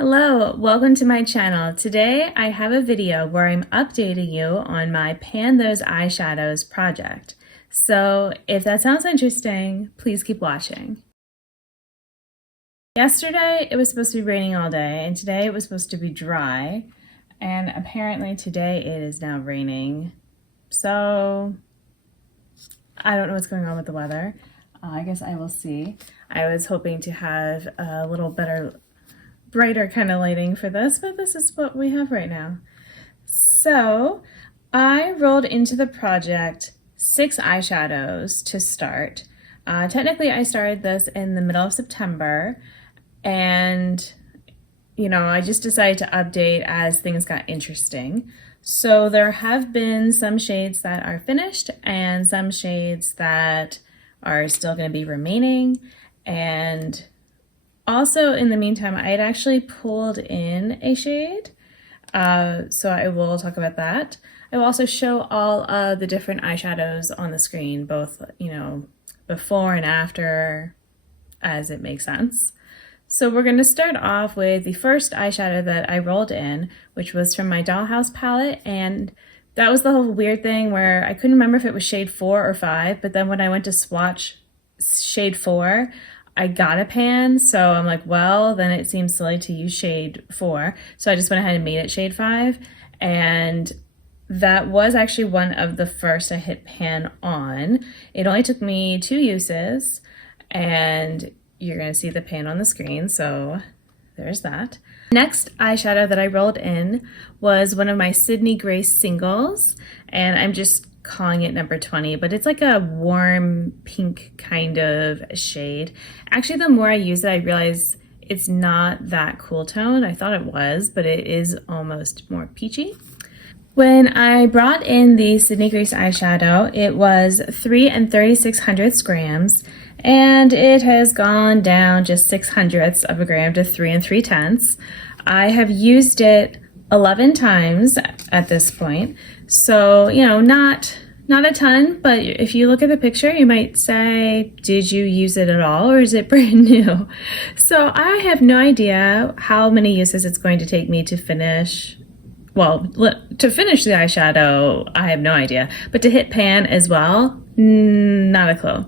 Hello, welcome to my channel. Today I have a video where I'm updating you on my Pan Those Eyeshadows project. So if that sounds interesting, please keep watching. Yesterday it was supposed to be raining all day and today it was supposed to be dry, and apparently today it is now raining. So I don't know what's going on with the weather. I guess I will see. I was hoping to have a little better brighter kind of lighting for this, but this is what we have right now. So I rolled into the project 6 eyeshadows to start. Technically I started this in the middle of September, and I just decided to update as things got interesting. So there have been some shades that are finished and some shades that are still going to be remaining. And also, in the meantime, I had actually pulled in a shade, so I will talk about that. I will also show all of the different eyeshadows on the screen, both, before and after, as it makes sense. So we're going to start off with the first eyeshadow that I rolled in, which was from my Dollhouse palette, and that was the whole weird thing where I couldn't remember if it was shade 4 or 5, but then when I went to swatch shade 4, I got a pan, so I'm like, well, then it seems silly to use shade 4. So I just went ahead and made it shade 5. And that was actually one of the first I hit pan on. It only took me 2 uses, and you're going to see the pan on the screen, so there's that. Next eyeshadow that I rolled in was one of my Sydney Grace singles, and I'm just calling it number 20, but it's like a warm pink kind of shade. Actually, the more I use it, I realize it's not that cool tone. I thought it was, but it is almost more peachy. When I brought in the Sydney Grace eyeshadow, it was 3 3/36 grams, and it has gone down just 6/100 of a gram to 3 3/10. I have used it 11 times at this point, so not a ton, but if you look at the picture you might say, did you use it at all, or is it brand new? So I have no idea how many uses it's going to take me to finish. Well, to finish the eyeshadow, I have no idea, but to hit pan as well, not a clue.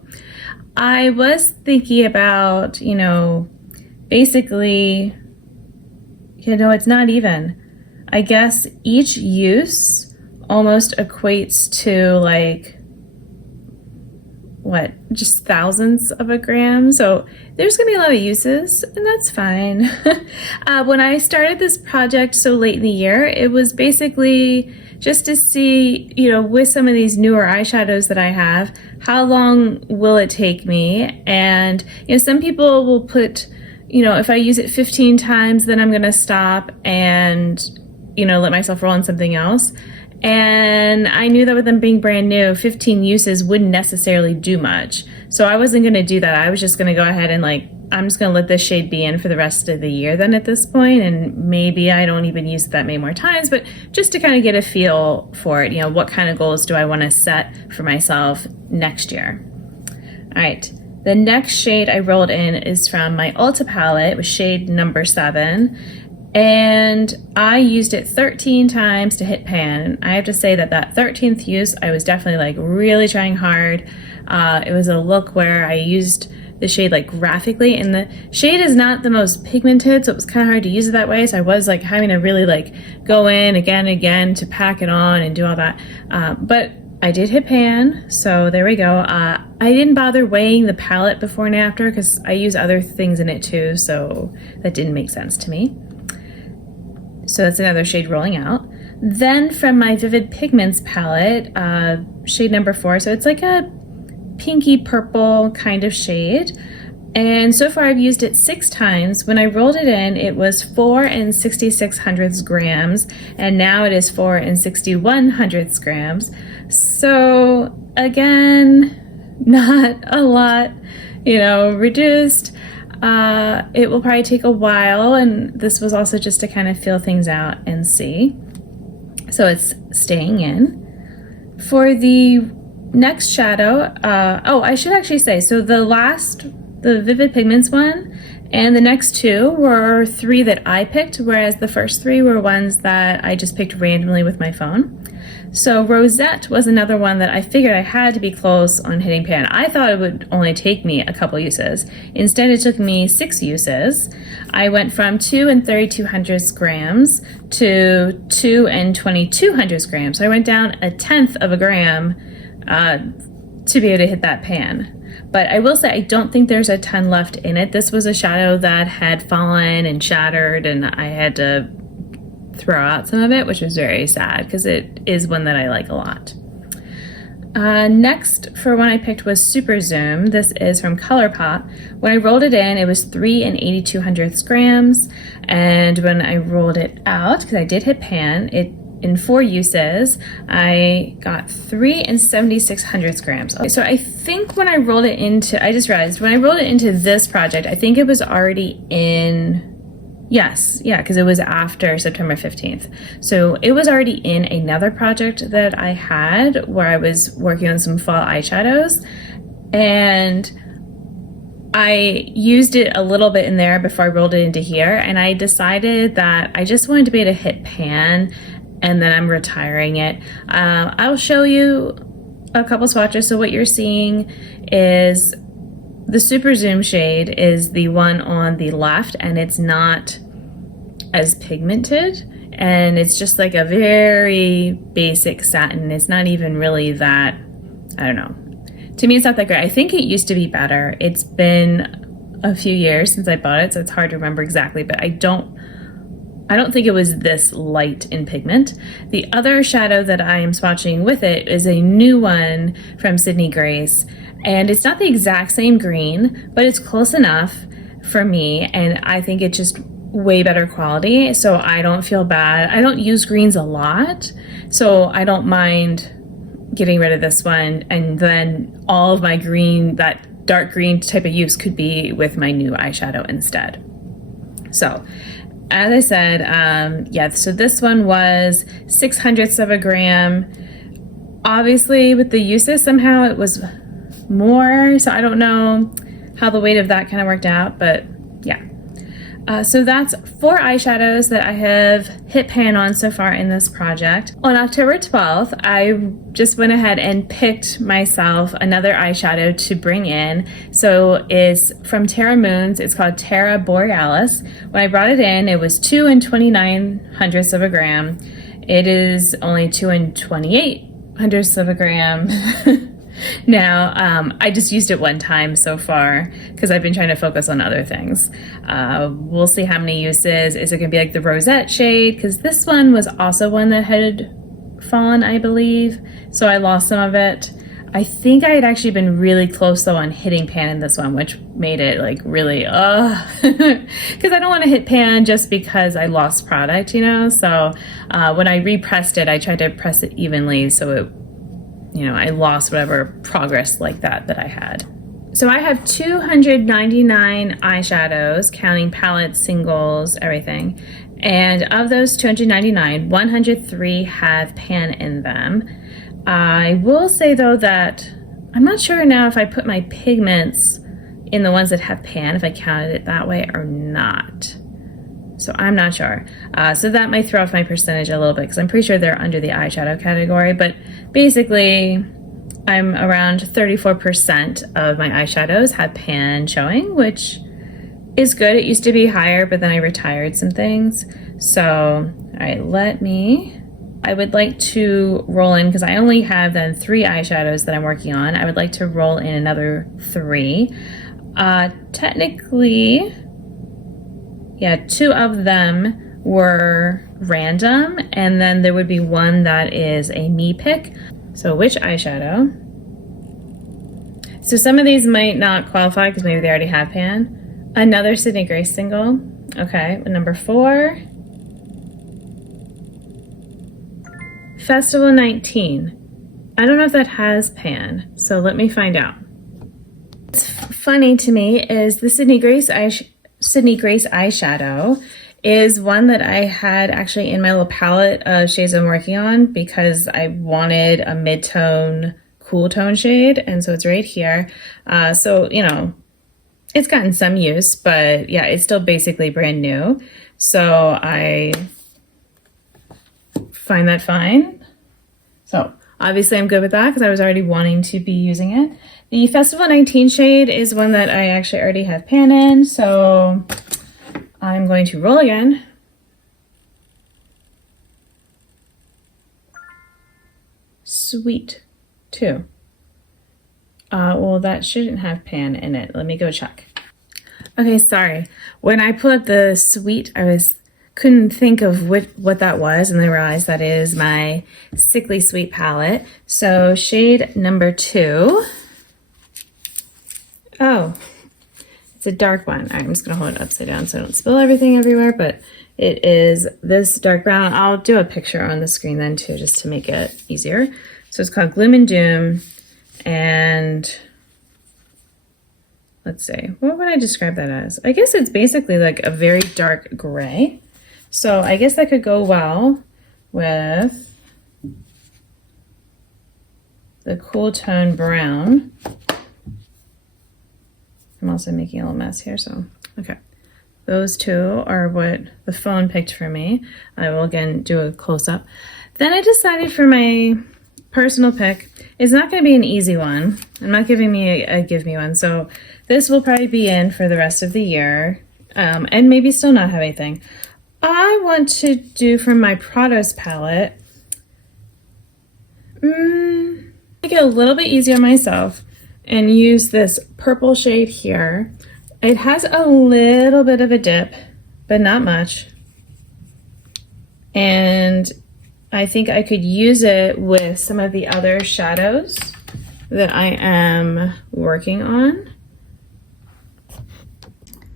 I was thinking about, basically, it's not even. I guess each use almost equates to just thousandths of a gram. So there's gonna be a lot of uses, and that's fine. When I started this project so late in the year, it was basically just to see, with some of these newer eyeshadows that I have, how long will it take me? And some people will put, if I use it 15 times, then I'm gonna stop and let myself roll on something else. And I knew that with them being brand new, 15 uses wouldn't necessarily do much. So I wasn't going to do that. I was just going to go ahead and I'm just going to let this shade be in for the rest of the year then at this point, and maybe I don't even use it that many more times, but just to kind of get a feel for it, what kind of goals do I want to set for myself next year. All right. The next shade I rolled in is from my Ulta palette, with shade number 7. And I used it 13 times to hit pan. I have to say that 13th use, I was definitely really trying hard. It was a look where I used the shade graphically, and the shade is not the most pigmented, so it was kind of hard to use it that way. So I was having to really go in again and again to pack it on and do all that. But I did hit pan, so there we go. I didn't bother weighing the palette before and after because I use other things in it too, so that didn't make sense to me. So that's another shade rolling out. Then from my Vivid Pigments palette, shade number 4. So it's like a pinky purple kind of shade. And so far I've used it 6 times. When I rolled it in, it was 4 66/100 grams, and now it is 4 61/100 grams. So again, not a lot, reduced. It will probably take a while, and this was also just to kind of feel things out and see. So it's staying in. For the next shadow, I should actually say, so the Vivid Pigments one And the next two were three that I picked, whereas the first three were ones that I just picked randomly with my phone. So Rosette was another one that I figured I had to be close on hitting pan. I thought it would only take me a couple uses. Instead, it took me 6 uses. I went from 2 and 3200 grams to 2 and 2200 grams. So I went down 1/10 of a gram to be able to hit that pan. But I will say I don't think there's a ton left in it. This was a shadow that had fallen and shattered, and I had to throw out some of it, which was very sad because it is one that I like a lot. Next for one I picked was Super Zoom. This is from ColourPop. When I rolled it in, it was 3 and 8200 grams, and when I rolled it out, because I did hit pan, in 4 uses, I got 3 and 7600 grams. So I think when I rolled it into, I just realized when I rolled it into this project, I think it was already in, yes, yeah, because it was after September 15th. So it was already in another project that I had where I was working on some fall eyeshadows, and I used it a little bit in there before I rolled it into here, and I decided that I just wanted to be able to hit pan, and then I'm retiring it. I'll show you a couple swatches. So what you're seeing is the Super Zoom shade is the one on the left, and it's not as pigmented, and it's just like a very basic satin. It's not even really that, I don't know. To me, it's not that great. I think it used to be better. It's been a few years since I bought it, so it's hard to remember exactly, but I don't think it was this light in pigment. The other shadow that I am swatching with it is a new one from Sydney Grace, and it's not the exact same green, but it's close enough for me, and I think it's just way better quality, so I don't feel bad. I don't use greens a lot, so I don't mind getting rid of this one, and then all of my green, that dark green type of use, could be with my new eyeshadow instead. So as I said, yeah, so this one was 600ths of a gram. Obviously with the uses, somehow it was more, so I don't know how the weight of that kind of worked out, but yeah. So that's 4 eyeshadows that I have hit pan on so far in this project. On October 12th, I just went ahead and picked myself another eyeshadow to bring in. So it's from Terra Moons. It's called Terra Borealis. When I brought it in, it was 2 and 2900ths of a gram. It is only 2 and 2800ths of a gram. Now, I just used it one time so far because I've been trying to focus on other things. We'll see how many uses. Is it going to be like the Rosette shade? Because this one was also one that had fallen, I believe. So I lost some of it. I think I had actually been really close though on hitting pan in this one, which made it like really, because I don't want to hit pan just because I lost product, you know? So when I repressed it, I tried to press it evenly so it, you know, I lost whatever progress like that I had. So I have 299 eyeshadows, counting palettes, singles, everything. And of those 299, 103 have pan in them. I will say though that I'm not sure now if I put my pigments in the ones that have pan, if I counted it that way or not. So I'm not sure. So that might throw off my percentage a little bit because I'm pretty sure they're under the eyeshadow category, but basically I'm around 34% of my eyeshadows have pan showing, which is good. It used to be higher, but then I retired some things. So, all right, I would like to roll in, because I only have then 3 eyeshadows that I'm working on. I would like to roll in another 3. Technically, yeah, 2 of them were random, and then there would be one that is a me pick. So which eyeshadow? So some of these might not qualify because maybe they already have pan. Another Sydney Grace single. Okay, number 4. Festival 19. I don't know if that has pan, so let me find out. What's funny to me is the Sydney Grace eyeshadow is one that I had actually in my little palette of shades I'm working on because I wanted a mid-tone, cool tone shade, and so it's right here. So, you know, it's gotten some use, but yeah, it's still basically brand new. So I find that fine. So obviously I'm good with that because I was already wanting to be using it. The Festival 19 shade is one that I actually already have pan in, so I'm going to roll again. Sweet, too. Well, that shouldn't have pan in it. Let me go check. Okay, sorry. When I pulled up the Sweet, couldn't think of what that was, and I realized that is my Sickly Sweet palette. So shade number 2. Oh, it's a dark one. All right, I'm just gonna hold it upside down so I don't spill everything everywhere, but it is this dark brown. I'll do a picture on the screen then too, just to make it easier. So it's called Gloom and Doom, and let's see, what would I describe that as? I guess it's basically like a very dark gray. So I guess that could go well with the cool tone brown. I'm also making a little mess here, so, okay. Those two are what the phone picked for me. I will again do a close-up. Then I decided for my personal pick, it's not gonna be an easy one. I'm not giving me a give me one, so this will probably be in for the rest of the year, and maybe still not have anything. I want to do from my Prados palette, make it a little bit easier on myself and use this purple shade here. It has a little bit of a dip, but not much. And I think I could use it with some of the other shadows that I am working on.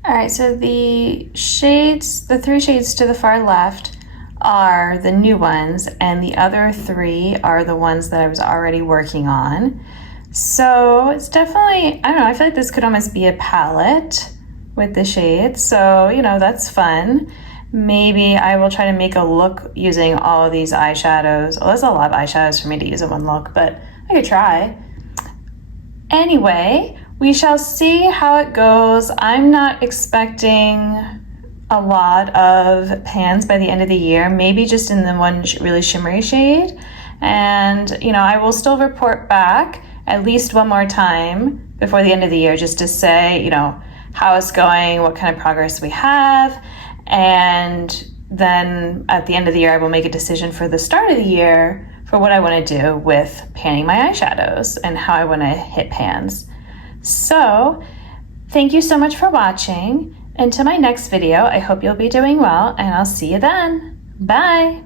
All right, so the shades, the 3 shades to the far left are the new ones, and the other 3 are the ones that I was already working on. So it's definitely, I don't know, I feel like this could almost be a palette with the shades. So, you know, that's fun. Maybe I will try to make a look using all of these eyeshadows. Well, there's a lot of eyeshadows for me to use in one look, but I could try. Anyway, we shall see how it goes. I'm not expecting a lot of pans by the end of the year, maybe just in the one really shimmery shade. And, you know, I will still report back at least one more time before the end of the year just to say, you know, how it's going, what kind of progress we have. And then at the end of the year, I will make a decision for the start of the year for what I want to do with panning my eyeshadows and how I want to hit pans. So thank you so much for watching. Until my next video, I hope you'll be doing well, and I'll see you then. Bye.